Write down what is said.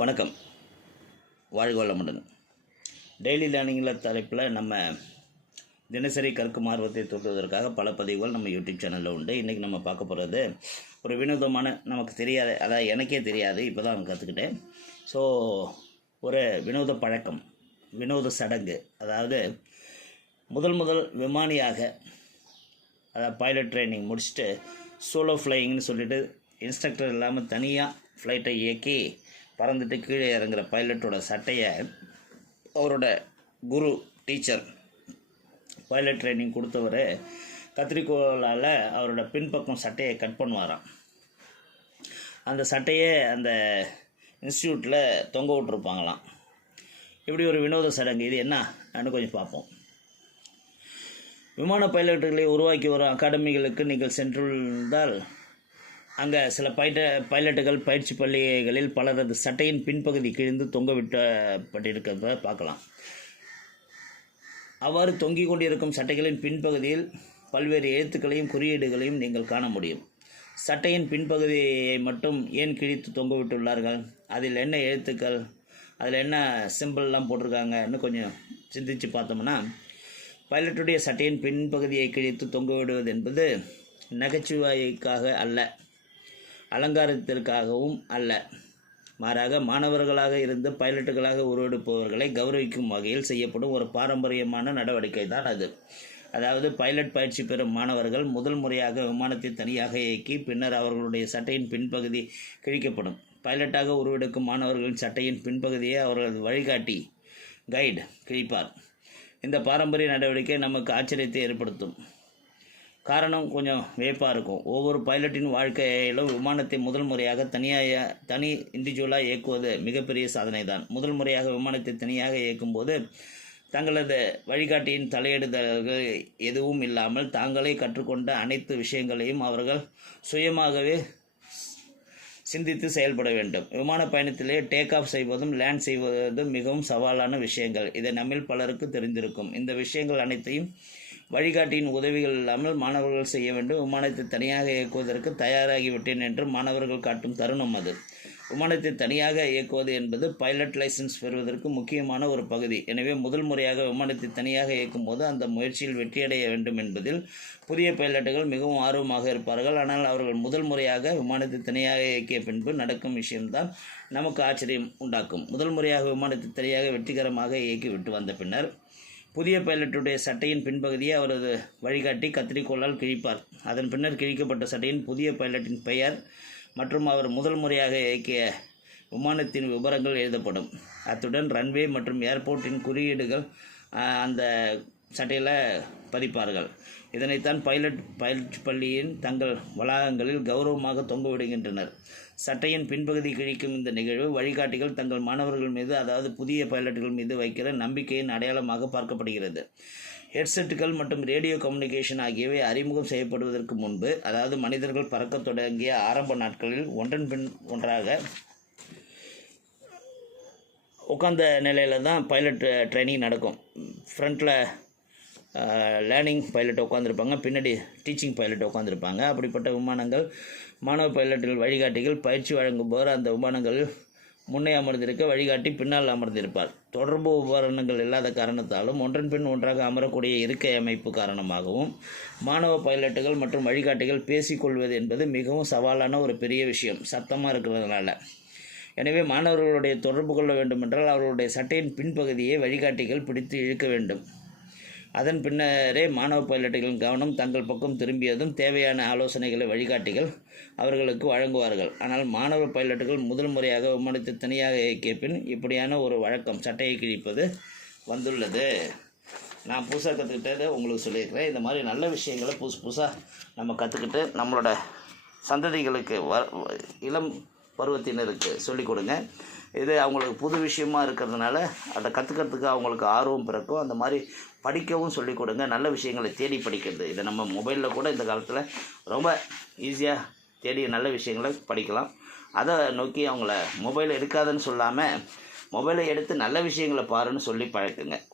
வணக்கம். வாழ்க வளமுடன் டெய்லி லேர்னிங்கில் தலைப்பில் நம்ம தினசரி கற்கும் ஆர்வத்தை தூண்டுவதற்காக பல பதிவுகள் நம்ம யூடியூப் சேனலில் உண்டு. இன்றைக்கி நம்ம பார்க்க போகிறது ஒரு வினோதமான நமக்கு தெரியாத அதாவது எனக்கே தெரியாது இப்போ தான் கற்றுக்கிட்டேன் ஸோ ஒரு வினோத பழக்கம் வினோத சடங்கு. அதாவது முதல் முதல் விமானியாக அதாவது பைலட் ட்ரைனிங் முடிச்சுட்டு சோலோ ஃப்ளையிங்னு சொல்லிவிட்டு இன்ஸ்ட்ரக்டர் இல்லாமல் தனியாக ஃப்ளைட்டை இயக்கி பறந்துட்டு கீழே இறங்குற பைலட்டோட சட்டையை அவரோட குரு டீச்சர் பைலட் ட்ரைனிங் கொடுத்தவர் கத்திரிக்கோளால் அவரோட பின்பக்கம் சட்டையை கட் பண்ணுவாராம். அந்த சட்டையை அந்த இன்ஸ்டியூட்டில் தொங்க விட்டுருப்பாங்களாம். இப்படி ஒரு வினோத சடங்கு. இது என்ன? கொஞ்சம் பார்ப்போம். விமான பைலட்டுகளை உருவாக்கி வரும் அகாடமிகளுக்கு நீங்கள் சென்றுள்ளதால் அங்கே சில பைட்ட பைலட்டுகள் பயிற்சி பள்ளிகளில் பலரது சட்டையின் பின்பகுதி கிழிந்து தொங்க விட்டப்பட்டிருக்கிறத பார்க்கலாம். அவ்வாறு தொங்கிக் கொண்டிருக்கும் சட்டைகளின் பின்பகுதியில் பல்வேறு எழுத்துக்களையும் குறியீடுகளையும் நீங்கள் காண முடியும். சட்டையின் பின்பகுதியை மட்டும் ஏன் கிழித்து தொங்க விட்டுள்ளார்கள் அதில் என்ன எழுத்துக்கள்? அதில் என்ன சிம்பிள்லாம் போட்டிருக்காங்கன்னு கொஞ்சம் சிந்தித்து பார்த்தோம்னா பைலட்டுடைய சட்டையின் பின்பகுதியை கிழித்து தொங்க விடுவது என்பது நகைச்சுவைக்காக அல்ல. அலங்காரத்திற்காகவும் அல்ல. மாறாக மாணவர்களாக இருந்து பைலட்டுகளாக உருவெடுப்பவர்களை கௌரவிக்கும் வகையில் செய்யப்படும் ஒரு பாரம்பரியமான நடவடிக்கை தான் அது. அதாவது பைலட் பயிற்சி பெறும் மாணவர்கள் முதல் முறையாக விமானத்தை தனியாக இயக்கி பின்னர் அவர்களுடைய சட்டையின் பின்பகுதி கிழிக்கப்படும். பைலட்டாக உருவெடுக்கும் மாணவர்களின் சட்டையின் பின்பகுதியை அவர்களது வழிகாட்டி கைடு கிழிப்பார். இந்த பாரம்பரிய நடவடிக்கை நமக்கு ஆச்சரியத்தை ஏற்படுத்தும். காரணம் கொஞ்சம் வியப்பாக இருக்கும். ஒவ்வொரு பைலட்டின் வாழ்க்கையிலும் விமானத்தை முதல் முறையாக தனியாக தனி இண்டிவிஜுவலாக இயக்குவது மிகப்பெரிய சாதனை தான் முதல் முறையாக விமானத்தை தனியாக இயக்கும்போது தங்களது வழிகாட்டியின் தலையிடுதல்கள் எதுவும் இல்லாமல் தாங்களே கற்றுக்கொண்ட அனைத்து விஷயங்களையும் அவர்கள் சுயமாகவே சிந்தித்து செயல்பட வேண்டும். விமான பயணத்திலே டேக் ஆஃப் செய்வதும் லேண்ட் செய்வதும் மிகவும் சவாலான விஷயங்கள். இதை நம்மில் பலருக்கு தெரிந்திருக்கும். இந்த விஷயங்கள் அனைத்தையும் வழிகாட்டியின் உதவிகள் இல்லாமல் மாணவர்கள் செய்ய வேண்டும். விமானத்தை தனியாக இயக்குவதற்கு தயாராகிவிட்டேன் என்று மாணவர்கள் காட்டும் தருணம் அது. விமானத்தை தனியாக இயக்குவது என்பது பைலட் லைசன்ஸ் பெறுவதற்கு முக்கியமான ஒரு பகுதி. எனவே முதல் முறையாக விமானத்தை தனியாக இயக்கும் போது அந்த முயற்சியில் வெற்றியடைய வேண்டும் என்பதில் புதிய பைலட்டுகள் மிகவும் ஆர்வமாக இருப்பார்கள். ஆனால் அவர்கள் முதல் முறையாக விமானத்தை தனியாக இயக்கிய பின்பு நடக்கும் விஷயம்தான் நமக்கு ஆச்சரியம் உண்டாக்கும். முதல் முறையாக விமானத்தை தனியாக வெற்றிகரமாக இயக்கி விட்டு வந்த பின்னர் புதிய பைலட்டுடைய சட்டையின் பின்பகுதியை அவரது வழிகாட்டி கத்திரிக்கோளால் கிழிப்பார். அதன் பின்னர் கிழிக்கப்பட்ட சட்டையின் புதிய பைலட்டின் பெயர் மற்றும் அவர் முதல் முறையாக இயக்கிய விமானத்தின் விவரங்கள் எழுதப்படும். அத்துடன் ரன்வே மற்றும் ஏர்போர்ட்டின் குறியீடுகள் அந்த சட்டையில் பதிப்பார்கள். இதனைத்தான் பைலட் பயிற்சி பள்ளியின் தங்கள் வளாகங்களில் கௌரவமாக தொங்கவிடுகின்றனர் சட்டையின் பின்பகுதி கிழிக்கும் இந்த நிகழ்வு வழிகாட்டிகள் தங்கள் மாணவர்கள் மீது அதாவது புதிய பைலட்டுகள் மீது வைக்கிற நம்பிக்கையின் அடையாளமாக பார்க்கப்படுகிறது. ஹெட்செட்டுகள் மற்றும் ரேடியோ கம்யூனிகேஷன் ஆகியவை அறிமுகம் செய்யப்படுவதற்கு முன்பு அதாவது மனிதர்கள் பறக்க தொடங்கிய ஆரம்ப நாட்களில் ஒன்றன் பின் ஒன்றாக உட்காந்த நிலையில் தான் பைலட் ட்ரைனிங் நடக்கும். ஃப்ரண்ட்டில் லேர்னிங் பைலட் உட்காந்துருப்பாங்க பின்னாடி டீச்சிங் பைலட் உட்காந்துருப்பாங்க அப்படிப்பட்ட விமானங்கள் மாணவ பைலட்டுகள் வழிகாட்டிகள் பயிற்சி வழங்கும்போது அந்த விமானங்கள் முன்னே அமர்ந்திருக்க வழிகாட்டி பின்னால் அமர்ந்திருப்பார். தொடர்பு உபகரணங்கள் இல்லாத காரணத்தாலும் ஒன்றன் பின் ஒன்றாக அமரக்கூடிய இருக்கை அமைப்பு காரணமாகவும் மாணவ பைலட்டுகள் மற்றும் வழிகாட்டிகள் பேசிக்கொள்வது என்பது மிகவும் சவாலான ஒரு பெரிய விஷயம். சத்தமாக இருக்கிறதுனால. எனவே மாணவர்களுடைய தொடர்பு கொள்ள வேண்டுமென்றால் அவர்களுடைய சட்டையின் பின்பகுதியை வழிகாட்டிகள் பிடித்து இழுக்க வேண்டும். அதன் பின்னரே மாணவ பைலட்டுகளின் கவனம் தங்கள் பக்கம் திரும்பியதும் தேவையான ஆலோசனைகளை வழிகாட்டிகள் அவர்களுக்கு வழங்குவார்கள். ஆனால் மாணவ பைலட்டுகள் முதல் முறையாக விமானத்தை தனியாக இயக்கிய பின் இப்படியான ஒரு வழக்கம் சட்டையை கிழிப்பது வந்துள்ளது. நான் புதுசாக கற்றுக்கிட்டதை உங்களுக்கு சொல்லியிருக்கிறேன். இந்த மாதிரி நல்ல விஷயங்களை புதுசு புதுசாக நம்ம கற்றுக்கிட்டு நம்மளோட சந்ததிகளுக்கு வ இளம் பருவத்தினருக்கு சொல்லிக் கொடுங்க. இது அவங்களுக்கு புது விஷயமா இருக்கிறதுனால அதை கற்றுக்கிறதுக்கு அவங்களுக்கு ஆர்வம் பிறக்கும். அந்த மாதிரி படிக்கவும் சொல்லிக் கொடுங்க. நல்ல விஷயங்களை தேடி படிக்கிறது. இதை நம்ம மொபைலில் கூட இந்த காலத்தில் ரொம்ப ஈஸியாக தேடி நல்ல விஷயங்களை படிக்கலாம். அதை நோக்கி அவங்கள மொபைல் எடுக்காதுன்னு சொல்லாமல் மொபைலை எடுத்து நல்ல விஷயங்களை பாருன்னு சொல்லி பழக்குங்க.